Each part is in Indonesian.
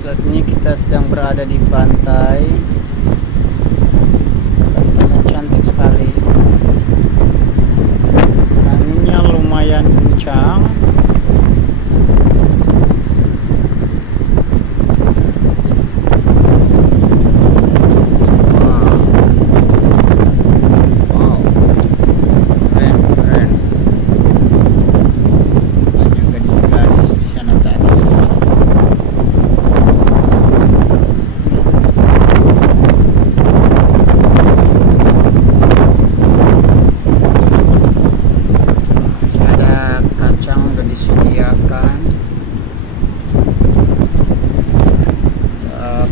Saat ini kita sedang berada di pantai. Pantainya cantik sekali. Anginnya lumayan kencang. Disediakan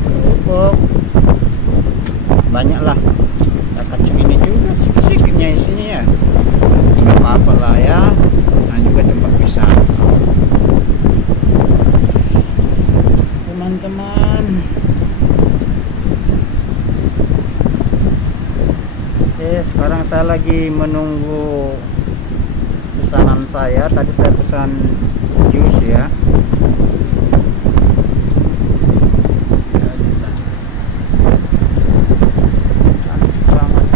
kerupuk banyaklah. Kacang ini juga sedikitnya isinya ya, nggak apa-apa lah ya. Nah juga tempat wisata teman-teman. Oke, sekarang saya lagi menunggu pesanan saya. Tadi saya pesan jus ya. Cantik banget.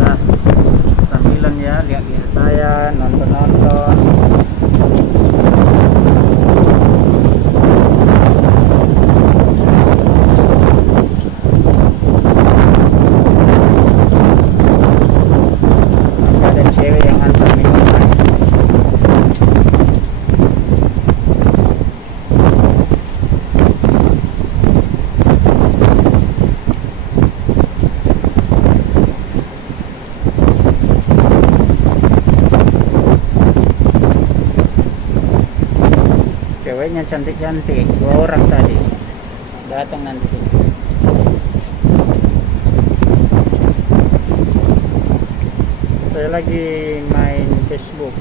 Nah, sambilan ya lihat-lihat saya, nonton-nonton. Ceweknya cantik-cantik, 2 orang tadi datang nanti sini. Saya lagi main Facebook.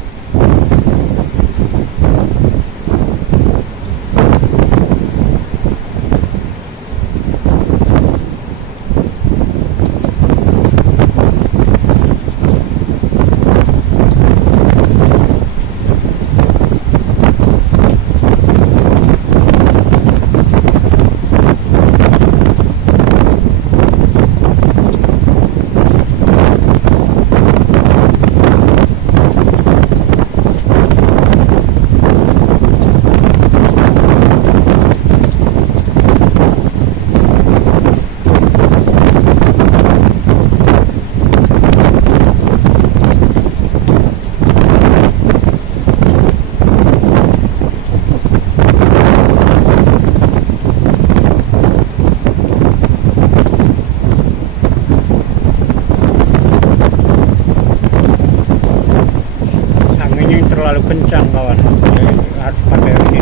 Terlalu kencang kawan, jadi harus pakai ini.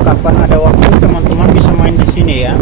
Kapan ada waktu teman-teman bisa main di sini ya.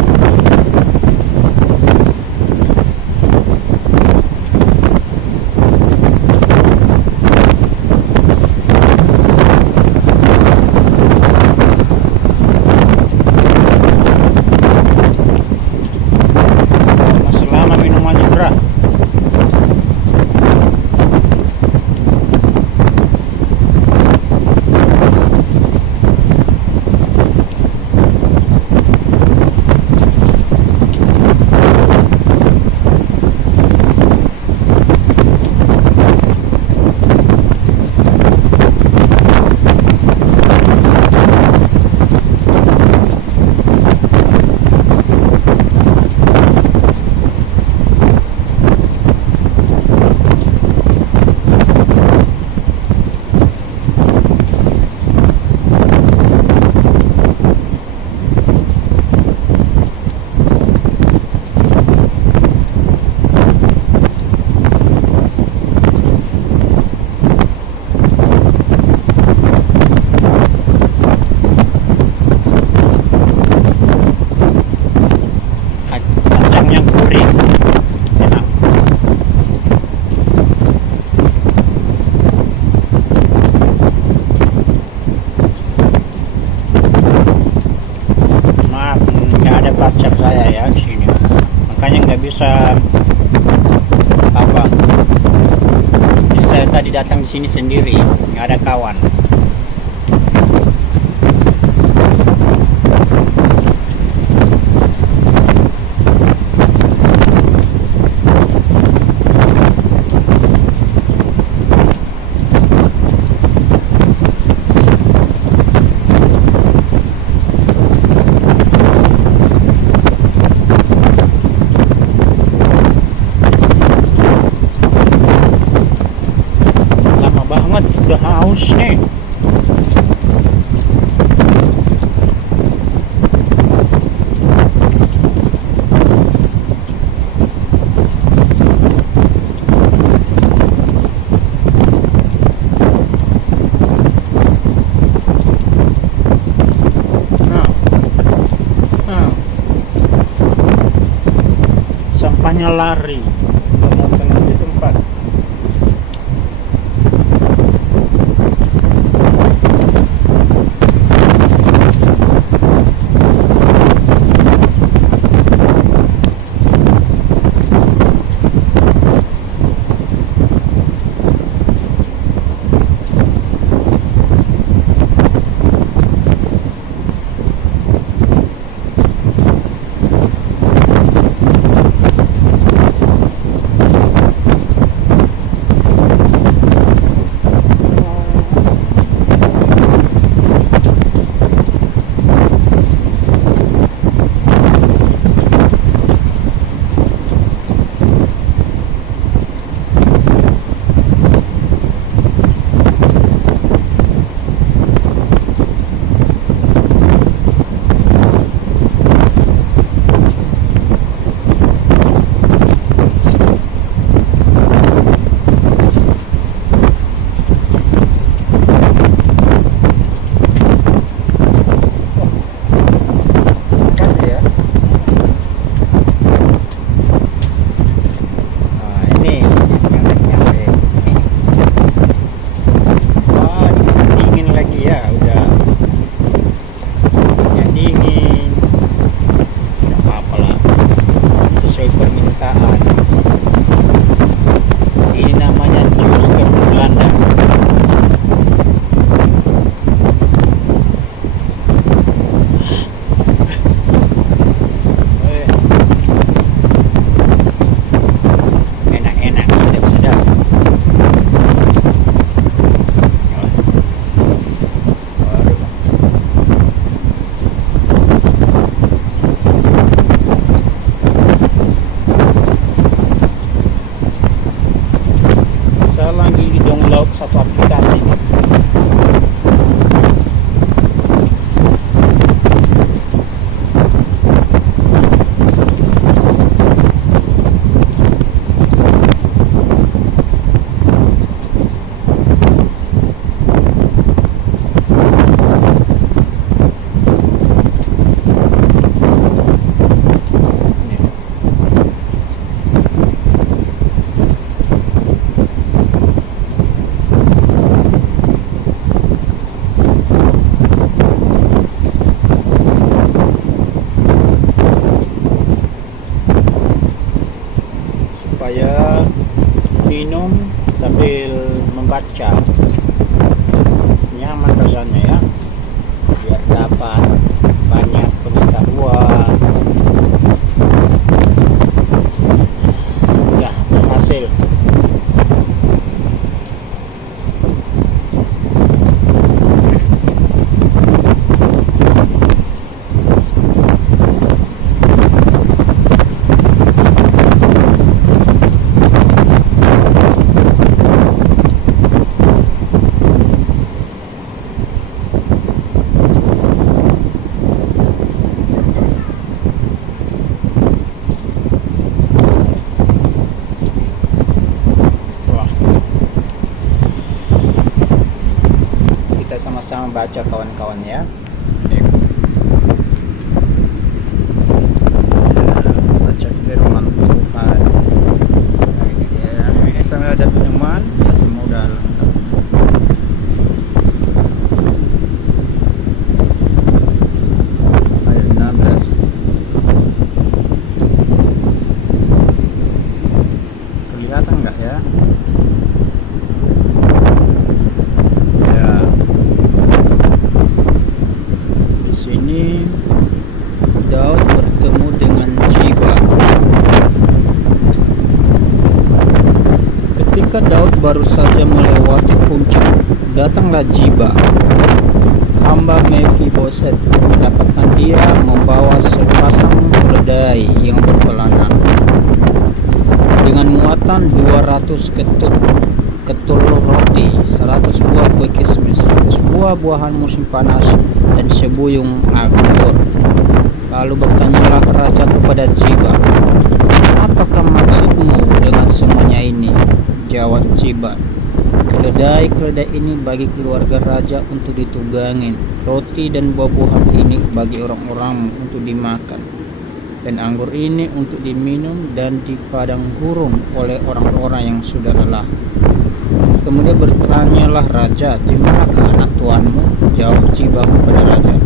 rasa apa. Jadi saya tadi datang di sini sendiri, nggak ada kawan. Udah haus nih. Sampahnya lari. Mau tenang di tempat. Satu aplikasi. Supaya minum sambil membaca, nyaman rasanya ya, biar dapat banyak pengetahuan. Ya, berhasil. Sama baca kawan-kawan ya. Baca firman Tuhan. Nah, ini dia. Ini sambil ada minuman, ya semua udah lengkap. Ayat 16. adalah Ziba, hamba Mephiboset. Mendapatkan dia membawa sepasang keledai yang berkelana dengan muatan 200 ketul roti, 100 buah kue kismis, 100 buah buahan musim panas, dan sebuyung anggur. Lalu bertanyalah raja kepada Ziba, apakah maksudmu dengan semuanya ini? Jawab Ziba, keledai-keledai ini bagi keluarga raja untuk ditunggangi, roti dan buah-buahan ini bagi orang-orang untuk dimakan, dan anggur ini untuk diminum dan dipadang gurun oleh orang-orang yang sudah lelah. Kemudian bertanyalah raja, di manakah anak tuanmu? Jawab Ziba kepada raja,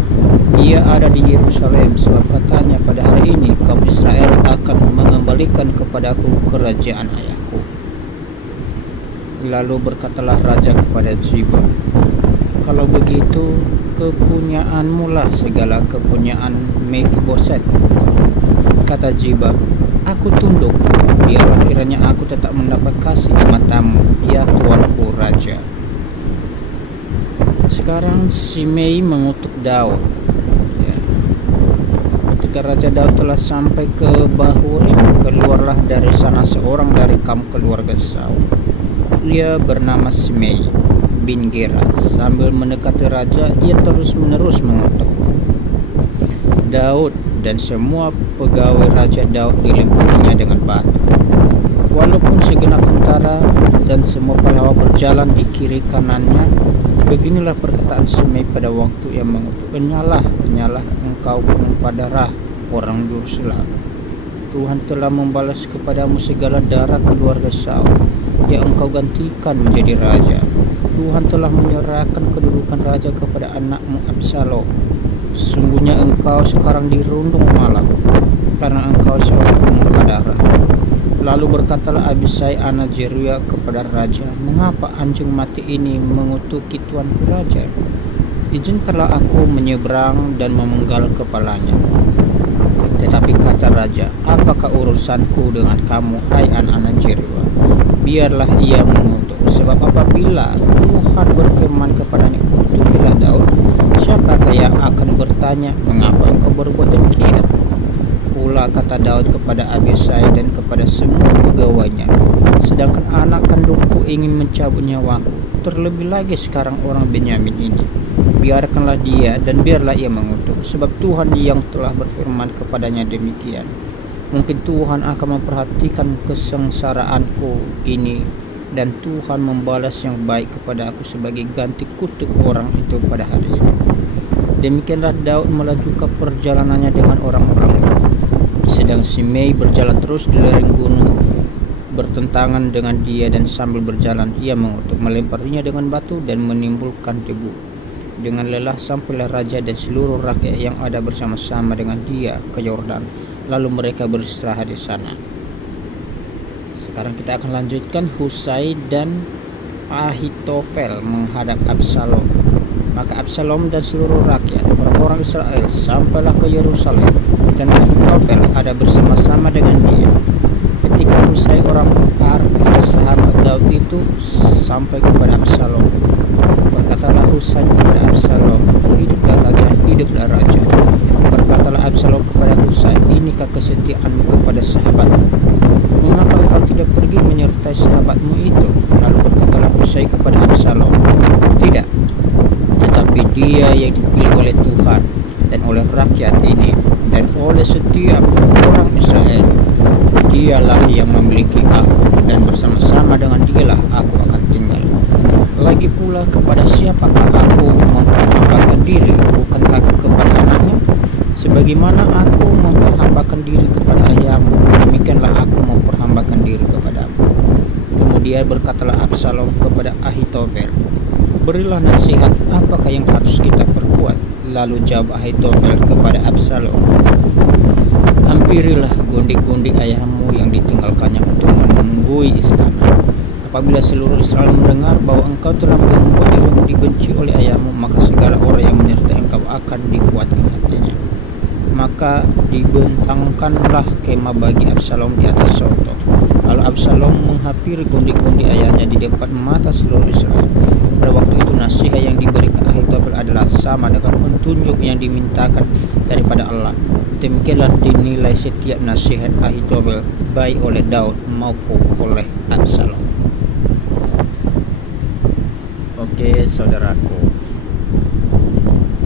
ia ada di Yerusalem, sebab katanya pada hari ini kaum Israel akan mengembalikan kepadaku kerajaan ayahku. Lalu berkatalah raja kepada Ziba, kalau begitu kepunyaanmu lah segala kepunyaan Mephiboset. Kata Ziba, aku tunduk, biarlah kiranya aku tetap mendapat kasih di matamu, ya tuanku raja. Sekarang Shimei mengutuk Daud. Ketika Raja Daud telah sampai ke Bahurim, keluarlah dari sana seorang dari kaum keluarga Saul. Ia bernama Shimei bin Gera. Sambil mendekati raja, ia terus-menerus mengutuk Daud, dan semua pegawai Raja Daud dilemparinya dengan batu. Walaupun segenap tentara dan semua pahlawan berjalan di kiri kanannya, beginilah perkataan Shimei pada waktu ia mengutuk, Enyalah engkau penumpah darah orang Yerusalem. Tuhan telah membalas kepadamu segala darah keluarga Saul yang engkau gantikan menjadi raja. Tuhan telah menyerahkan kedudukan raja kepada anakmu Absalom. Sesungguhnya engkau sekarang dirundung malam, karena engkau seorang penumpah darah. Lalu berkatalah Abisai anak Zeruya kepada raja, mengapa anjing mati ini mengutuki tuanku raja? Izinkanlah aku menyeberang dan memenggal kepalanya. Tetapi kata raja, apakah urusanku dengan kamu, hai anak-anak Zeruya? Biarlah ia mengutuk, sebab apabila Tuhan berfirman kepadanya, kutukilah Daud, siapakah yang akan bertanya, mengapa engkau berbuat demikian? Pula kata Daud kepada Abisai dan kepada semua pegawainya, sedangkan anak kandungku ingin mencabut nyawaku, terlebih lagi sekarang orang Benyamin ini. Biarkanlah dia dan biarlah ia mengutuk, sebab Tuhan yang telah berfirman kepadanya demikian. Mungkin Tuhan akan memperhatikan kesengsaraanku ini, dan Tuhan membalas yang baik kepada aku sebagai ganti kutuk orang itu pada hari ini. Demikianlah Daud melanjutkan perjalanannya dengan orang-orang. Sedang Shimei berjalan terus di lereng gunung bertentangan dengan dia, dan sambil berjalan ia mengutuk, melemparinya dengan batu dan menimbulkan debu. Dengan lelah sampailah raja dan seluruh rakyat yang ada bersama-sama dengan dia ke Yordan, lalu mereka beristirahat di sana. Sekarang kita akan lanjutkan Husai dan Ahitofel menghadap Absalom. Maka Absalom dan seluruh rakyat orang-orang Israel sampailah ke Yerusalem, dan Ahitofel ada bersama-sama dengan dia. Ketika Husai orang Arki sahabat Daud itu sampai kepada Absalom, berkatalah Husai kepada Absalom, hiduplah raja, hiduplah raja. Berkatalah Absalom kepada Husai, inikah kesetiaanmu kepada sahabatmu? Mengapa engkau tidak pergi menyertai sahabatmu itu? Lalu berkatalah Husai kepada Absalom, tidak, tetapi dia yang dipilih oleh Tuhan dan oleh rakyat ini dan oleh setiap orang Israel, dialah yang memiliki aku, dan bersama-sama dengan dialah aku akan tinggal. Lagi pula kepada siapakah aku memperhambakan diri, bukankah kepada anaknya? Sebagaimana aku memperhambakan diri kepada ayahmu, demikianlah aku memperhambakan diri kepadamu. Kemudian berkatalah Absalom kepada Ahitofel, berilah nasihat, apakah yang harus kita perbuat? Lalu jawab Ahitofel kepada Absalom, hampirilah gundik-gundik ayahmu yang ditinggalkannya untuk menunggui istana. Apabila seluruh Israel mendengar bahwa engkau telah membuat dirimu dibenci oleh ayahmu, maka segala orang yang menyertai engkau akan dikuatkan hatinya. Maka dibentangkanlah kemah bagi Absalom di atas soto. lalu Absalom menghampiri gundi-gundi ayahnya di depan mata seluruh Israel. Pada waktu itu nasihat yang diberi ke Ahitofel adalah sama dengan petunjuk yang dimintakan daripada Allah. Demikianlah dinilai setiap nasihat Ahitofel, baik oleh Daud maupun oleh Absalom. Oke saudaraku,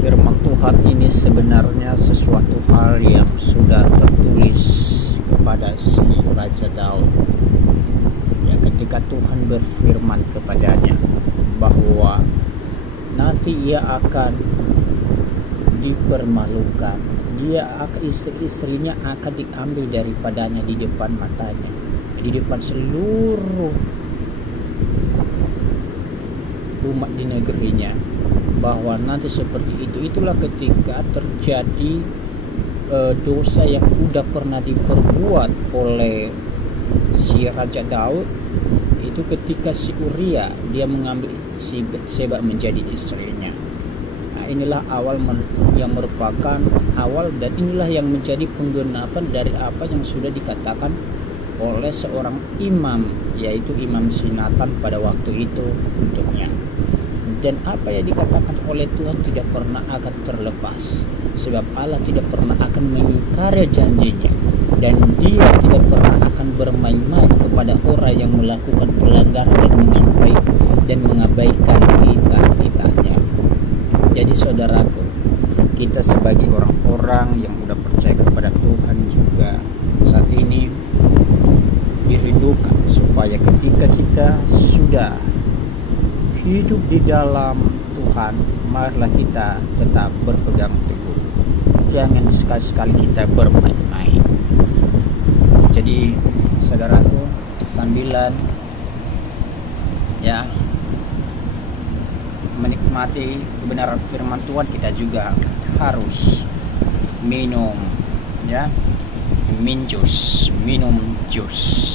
firman Tuhan ini sebenarnya sesuatu hal yang sudah tertulis kepada si Raja Daud. Ya, ketika Tuhan berfirman kepadanya bahwa nanti ia akan dipermalukan, istri-istrinya akan diambil daripadanya di depan matanya, di depan seluruh umat di negerinya, bahwa nanti seperti itu. Itulah ketika terjadi dosa yang sudah pernah diperbuat oleh si Raja Daud, itu ketika si Uria dia mengambil si Batseba menjadi istrinya. Nah, inilah awal yang merupakan awal, dan inilah yang menjadi penggenapan dari apa yang sudah dikatakan oleh seorang imam, yaitu Imam Sinatan pada waktu itu untuknya. Dan apa yang dikatakan oleh Tuhan tidak pernah akan terlepas, sebab Allah tidak pernah akan mengingkari janjinya, dan Dia tidak pernah akan bermain-main kepada orang yang melakukan pelanggaran dan mengabaikan titah-titahnya. Jadi saudaraku, kita sebagai orang-orang yang sudah percaya kepada Tuhan juga saat ini dirindukan supaya ketika kita sudah hidup di dalam Tuhan, marilah kita tetap berpegang teguh. Jangan sekali-sekali kita bermain-main. Jadi saudaraku, sambilan ya menikmati kebenaran firman Tuhan, kita juga harus minum jus.